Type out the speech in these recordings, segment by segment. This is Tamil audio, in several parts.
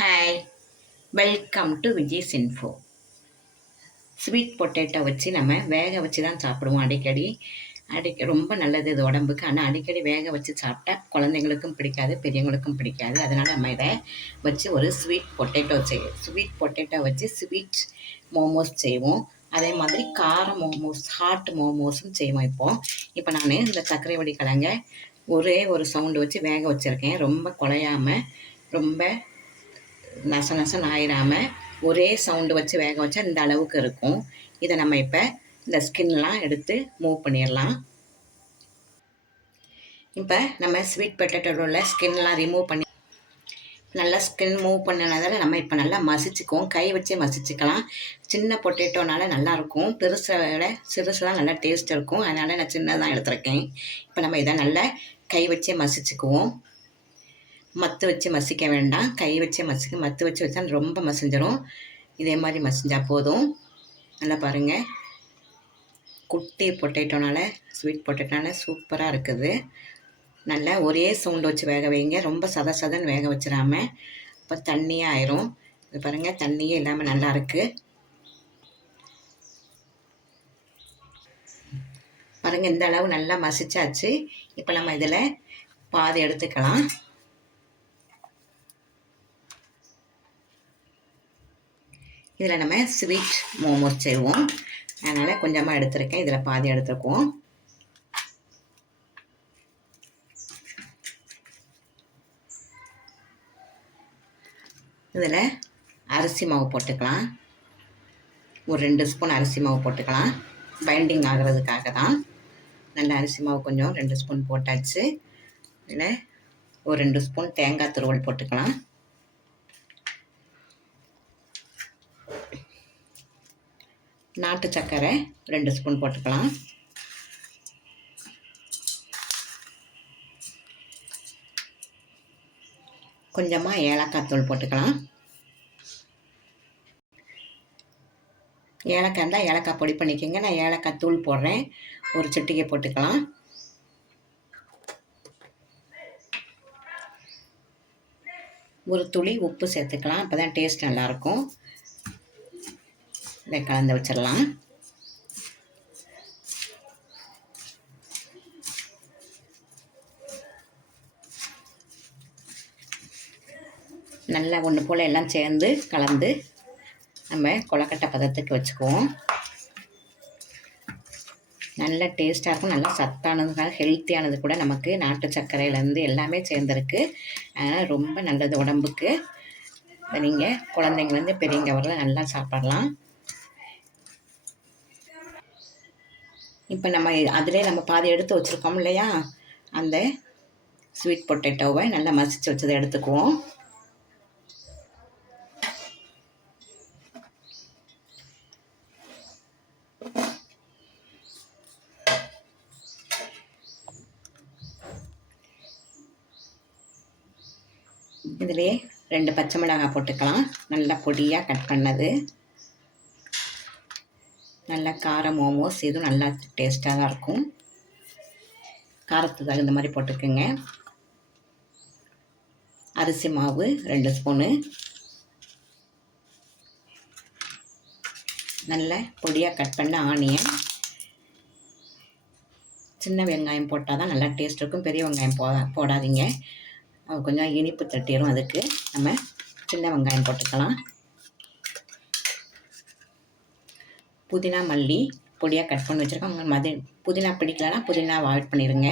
Hi, welcome to Vijay's info. Sweet potato வச்சு நம்ம வேக வச்சு தான் சாப்பிடுவோம் அடிக்கடி. ரொம்ப நல்லது இது உடம்புக்கு. ஆனால் அடிக்கடி வேக வச்சு சாப்பிட்டா குழந்தைங்களுக்கும் பிடிக்காது, பெரியவங்களுக்கும் பிடிக்காது. அதனால் நம்ம இதை வச்சு ஒரு ஸ்வீட் பொட்டேட்டோ வச்சு ஸ்வீட் மோமோஸ் செய்வோம். அதே மாதிரி கார மோமோஸ், ஹாட் மோமோஸும் செய்வோம். இப்போ நான் இந்த சர்க்கரை வடி கிழங்க ஒரே ஒரு சவுண்டு வச்சு வேக வச்சுருக்கேன். ரொம்ப குழையாமல், ரொம்ப நச நசன்னு ஆயிடாமல் ஒரே சவுண்டு வச்சு வேக வச்சா இந்த அளவுக்கு இருக்கும். இதை நம்ம இப்போ இந்த ஸ்கின்லாம் எடுத்து மூவ் பண்ணிடலாம். இப்போ நம்ம ஸ்வீட் பொட்டேட்டோவில் ஸ்கின்லாம் ரிமூவ் பண்ணி நல்லா ஸ்கின் மூவ் பண்ணனால நம்ம இப்போ நல்லா மசிச்சுக்குவோம். கை வச்சே மசிச்சுக்கலாம். சின்ன பொட்டேட்டோனால நல்லாயிருக்கும், பெருசை விட சிறுசுலாம் நல்லா டேஸ்ட் இருக்கும். அதனால் நான் சின்னதான் எடுத்துருக்கேன். இப்போ நம்ம இதை நல்லா கை வச்சே மசிச்சுக்குவோம். மத்து வச்சு மசிக்க வேண்டாம், கை வச்சே மத்து வச்சு வச்சா ரொம்ப மசிஞ்சிடும். இதே மாதிரி மசிஞ்சால் போதும். நல்லா பாருங்கள், குட்டி பொட்டேட்டோனால, ஸ்வீட் பொட்டேட்டோனால சூப்பராக இருக்குது. நல்லா ஒரே சவுண்டு வச்சு வேக வைங்க. ரொம்ப சதன்னு வேக வச்சிடாம, இப்போ தண்ணியாக ஆயிரும். இது பாருங்கள், தண்ணியே இல்லாமல் நல்லா இருக்குது. பாருங்கள், இந்த அளவு நல்லா மசிச்சாச்சு. இப்போ நம்ம இதில் பாதி எடுத்துக்கலாம். இதில் நம்ம ஸ்வீட் மோமோஸ் செய்வோம். அதனால் கொஞ்சமாக எடுத்துருக்கேன். இதில் பாதி எடுத்துக்குவோம். இதில் அரிசி மாவு போட்டுக்கலாம். ஒரு 2 ஸ்பூன் அரிசி மாவு போட்டுக்கலாம். பைண்டிங் ஆகிறதுக்காக தான். நல்ல அரிசி மாவு கொஞ்சம் 2 ஸ்பூன் போட்டாச்சு. இதில் ஒரு 2 ஸ்பூன் தேங்காய் துருவல் போட்டுக்கலாம். நாட்டு சர்க்கரை 2 ஸ்பூன் போட்டுக்கலாம். கொஞ்சமாக ஏலக்காய் தூள் போட்டுக்கலாம். ஏலக்காய் இருந்தால் ஏலக்காய் பொடி பண்ணிக்கோங்க. நான் ஏலக்காய் தூள் போடுறேன். ஒரு சிட்டிகை போட்டுக்கலாம். ஒரு துளி உப்பு சேர்த்துக்கலாம். அப்போ தான் டேஸ்ட் நல்லாயிருக்கும். இதை கலந்து வச்சிடலாம். நல்லா ஒன்று போல் எல்லாம் சேர்ந்து கலந்து நம்ம கொழுக்கட்டை பதத்துக்கு வச்சுக்குவோம். நல்ல டேஸ்ட்டாக இருக்கும். நல்லா சத்தானதுக்காக ஹெல்த்தியானது கூட. நமக்கு நாட்டு சர்க்கரையிலேருந்து எல்லாமே சேர்ந்துருக்கு. அதனால் ரொம்ப நல்லது உடம்புக்கு. நீங்கள் குழந்தைங்கலேருந்து பெரியவங்க வரலாம் நல்லா சாப்பிடலாம். இப்போ நம்ம அதிலே நம்ம பாதி எடுத்து வச்சுருக்கோம் இல்லையா, அந்த ஸ்வீட் பொட்டேட்டோவை நல்லா மசிச்சு வச்சதை எடுத்துக்குவோம். இதிலே 2 பச்சை மிளகாய் போட்டுக்கலாம். நல்லா பொடியாக கட் பண்ணது. நல்லா கார மோமோஸ், இதுவும் நல்லா டேஸ்ட்டாக தான் இருக்கும். காரத்துக்கு தகுந்த மாதிரி போட்டுக்கோங்க. அரிசி மாவு 2 ஸ்பூனு. நல்ல பொடியாக கட் பண்ண ஆனியன். சின்ன வெங்காயம் போட்டால் தான் நல்லா டேஸ்ட் இருக்கும். பெரிய வெங்காயம் போடாதீங்க, கொஞ்சம் இனிப்பு தட்டிடும். அதுக்கு நம்ம சின்ன வெங்காயம் போட்டுக்கலாம். புதினா மல்லி பொடியாக கட் பண்ணி வச்சுருக்கோம். புதினா பிடிக்கலன்னா புதினா அவாய்ட் பண்ணிடுங்க.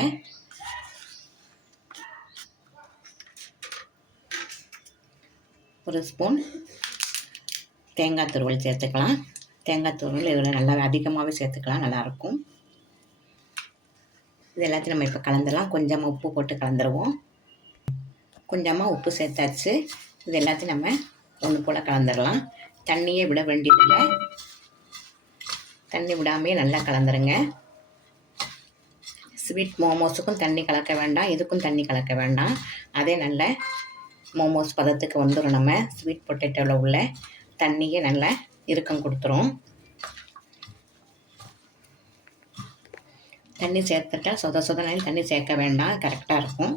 ஒரு ஸ்பூன் தேங்காய் துருவல் சேர்த்துக்கலாம். தேங்காய் துருவல் இதில் நல்லா அதிகமாகவே சேர்த்துக்கலாம், நல்லாயிருக்கும். இது எல்லாத்தையும் நம்ம இப்போ கலந்துடலாம். கொஞ்சமாக உப்பு போட்டு கலந்துருவோம். கொஞ்சமாக உப்பு சேர்த்தாச்சு. இது எல்லாத்தையும் நம்ம ஒன்று போல் கலந்துடலாம். தண்ணியே விட வேண்டியதில்லை. தண்ணி விடாமே நல்லா கலந்துருங்க. ஸ்வீட் மோமோஸுக்கும் தண்ணி கலக்க வேண்டாம், இதுக்கும் தண்ணி கலக்க வேண்டாம். அதே நல்ல மோமோஸ் பதத்துக்கு வந்துடும். நம்ம ஸ்வீட் பொட்டேட்டோவில் உள்ள தண்ணியே நல்லா இறுக்கம் கொடுத்துரும். தண்ணி சேர்த்துட்டா சொதனையும் தண்ணி சேர்க்க வேண்டாம், கரெக்டாக இருக்கும்.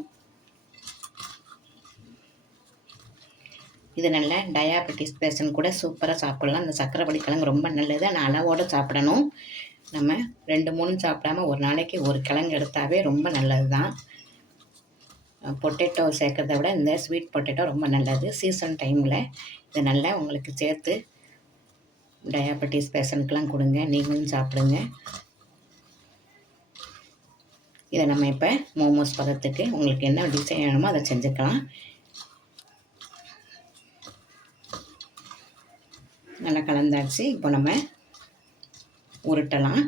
இது நல்ல டயாபெட்டிஸ் பேஷண்ட் கூட சூப்பராக சாப்பிட்லாம். அந்த சர்க்கரைவள்ளி கிழங்கு ரொம்ப நல்லது. ஆனால் அளவோடு சாப்பிடணும். நம்ம 2, 3 சாப்பிடாம ஒரு நாளைக்கு ஒரு கிழங்கு எடுத்தாவே ரொம்ப நல்லது தான். பொட்டேட்டோ சேர்க்கறத விட இந்த ஸ்வீட் பொட்டேட்டோ ரொம்ப நல்லது. சீசன் டைமில் இதை நல்லா உங்களுக்கு சேர்த்து டயாபெட்டிஸ் பேஷண்ட்க்கெலாம் கொடுங்க. நீங்களும் சாப்பிடுங்க. இதை நம்ம இப்போ மோமோஸ் பதத்துக்கு உங்களுக்கு என்ன டிசைன் வேணுமோ அதை செஞ்சுக்கலாம். நல்லா கலந்தாச்சு. இப்போ நம்ம உருட்டலாம்.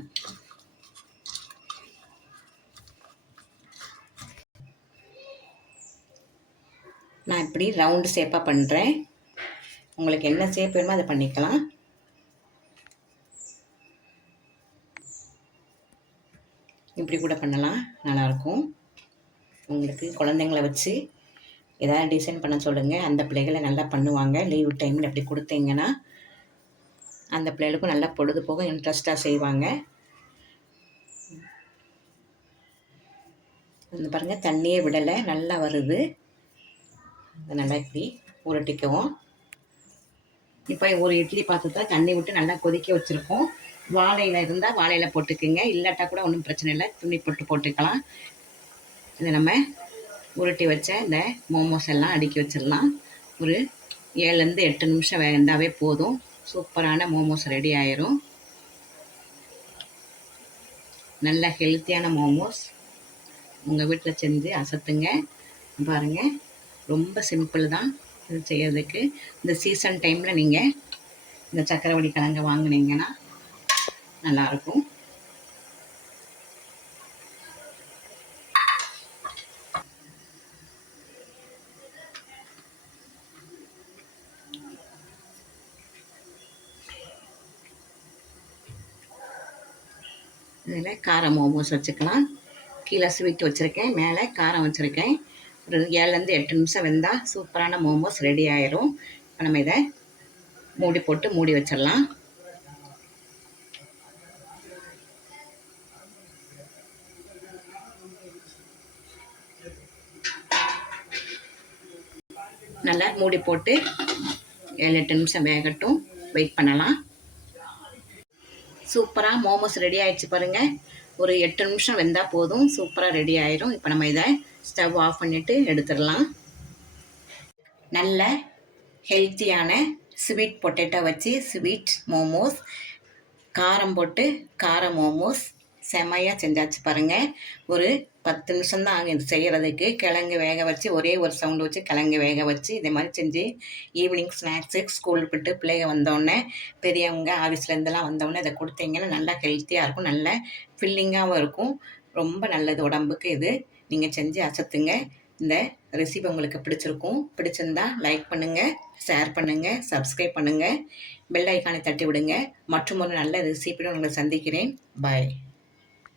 நான் இப்படி ரவுண்டு ஷேப்பாக பண்ணுறேன். உங்களுக்கு என்ன ஷேப் வேணுமோ அதை பண்ணிக்கலாம். இப்படி கூட பண்ணலாம், நல்லாயிருக்கும். உங்களுக்கு குழந்தைங்கள வச்சு ஏதாவது டிசைன் பண்ண சொல்லுங்கள். அந்த பிள்ளைகளை நல்லா பண்ணுவாங்க. லீவு டைமில் அப்படி கொடுத்தீங்கன்னா அந்த பிள்ளைகளுக்கும் நல்லா பொழுதுபோக இன்ட்ரெஸ்ட்டாக செய்வாங்க. அந்த பாருங்கள், தண்ணியே விடலை, நல்லா வருது. அதை நல்லா இப்படி உருட்டிக்குவோம். இப்போ ஒரு இட்லி பாத்திரத்தை தண்ணி விட்டு நல்லா கொதிக்க வச்சுருக்கோம். வாழையில் இருந்தால் வாழையில் போட்டுக்குங்க, இல்லாட்டா கூட ஒன்றும் பிரச்சனை இல்லை, துணி போட்டுக்கலாம். இதை நம்ம உருட்டி வச்ச இந்த மோமோஸ் எல்லாம் அடுக்கி வச்சிடலாம். ஒரு 7லேருந்து 8 நிமிஷம் வேந்தாவே போதும். சூப்பரான மோமோஸ் ரெடி ஆயிரும். நல்ல ஹெல்த்தியான மோமோஸ் உங்கள் வீட்டில் செஞ்சு அசத்துங்க. பாருங்கள், ரொம்ப சிம்பிள் தான் இது செய்யறதுக்கு. இந்த சீசன் டைமில் நீங்கள் இந்த சர்க்கரைவள்ளி கிழங்கு வாங்கினீங்கன்னா நல்லாயிருக்கும். இதில் கார மோமோஸ் வச்சுக்கலாம். கீழே ஸ்வீட் வச்சுருக்கேன், மேலே காரம் வச்சுருக்கேன். ஒரு 7லேருந்து 8 நிமிஷம் வெந்தால் சூப்பரான மோமோஸ் ரெடி ஆயிரும். இப்போ நம்ம இதை மூடி போட்டு மூடி வச்சிடலாம். நல்லா மூடி போட்டு 7-8 நிமிஷம் வேகட்டும், வெயிட் பண்ணலாம். சூப்பராக மோமோஸ் ரெடி ஆகிடுச்சு பாருங்கள். ஒரு 8 நிமிஷம் வெந்தால் போதும், சூப்பராக ரெடி ஆயிரும். இப்போ நம்ம இதை ஸ்டவ் ஆஃப் பண்ணிவிட்டு எடுத்துடலாம். நல்ல ஹெல்த்தியான ஸ்வீட் பொட்டேட்டோ வச்சு ஸ்வீட் மோமோஸ், காரம் போட்டு கார மோமோஸ் செம்மையாக செஞ்சாச்சு பாருங்கள். ஒரு 10 நிமிஷம்தான் ஆகும் இது செய்கிறதுக்கு. கிழங்கு வேக வச்சு ஒரே ஒரு சவுண்டு வச்சு கிழங்கு வேக வச்சு இதே மாதிரி செஞ்சு ஈவினிங் ஸ்நாக்ஸு ஸ்கூல் விட்டு பிள்ளைங்க வந்தோடனே, பெரியவங்க ஆஃபீஸ்லேருந்துலாம் வந்தோடனே இதை கொடுத்தீங்கன்னா நல்லா ஹெல்த்தியாக இருக்கும், நல்ல ஃபில்லிங்காகவும் இருக்கும். ரொம்ப நல்லது உடம்புக்கு. இது நீங்கள் செஞ்சு அசத்துங்க. இந்த ரெசிபி உங்களுக்கு பிடிச்சிருந்தா லைக் பண்ணுங்கள், ஷேர் பண்ணுங்கள், சப்ஸ்கிரைப் பண்ணுங்கள், பெல் ஐக்கானை தட்டி விடுங்க. மற்றும் ஒரு நல்ல ரெசிபியுடன் உங்களை சந்திக்கிறேன். பாய்.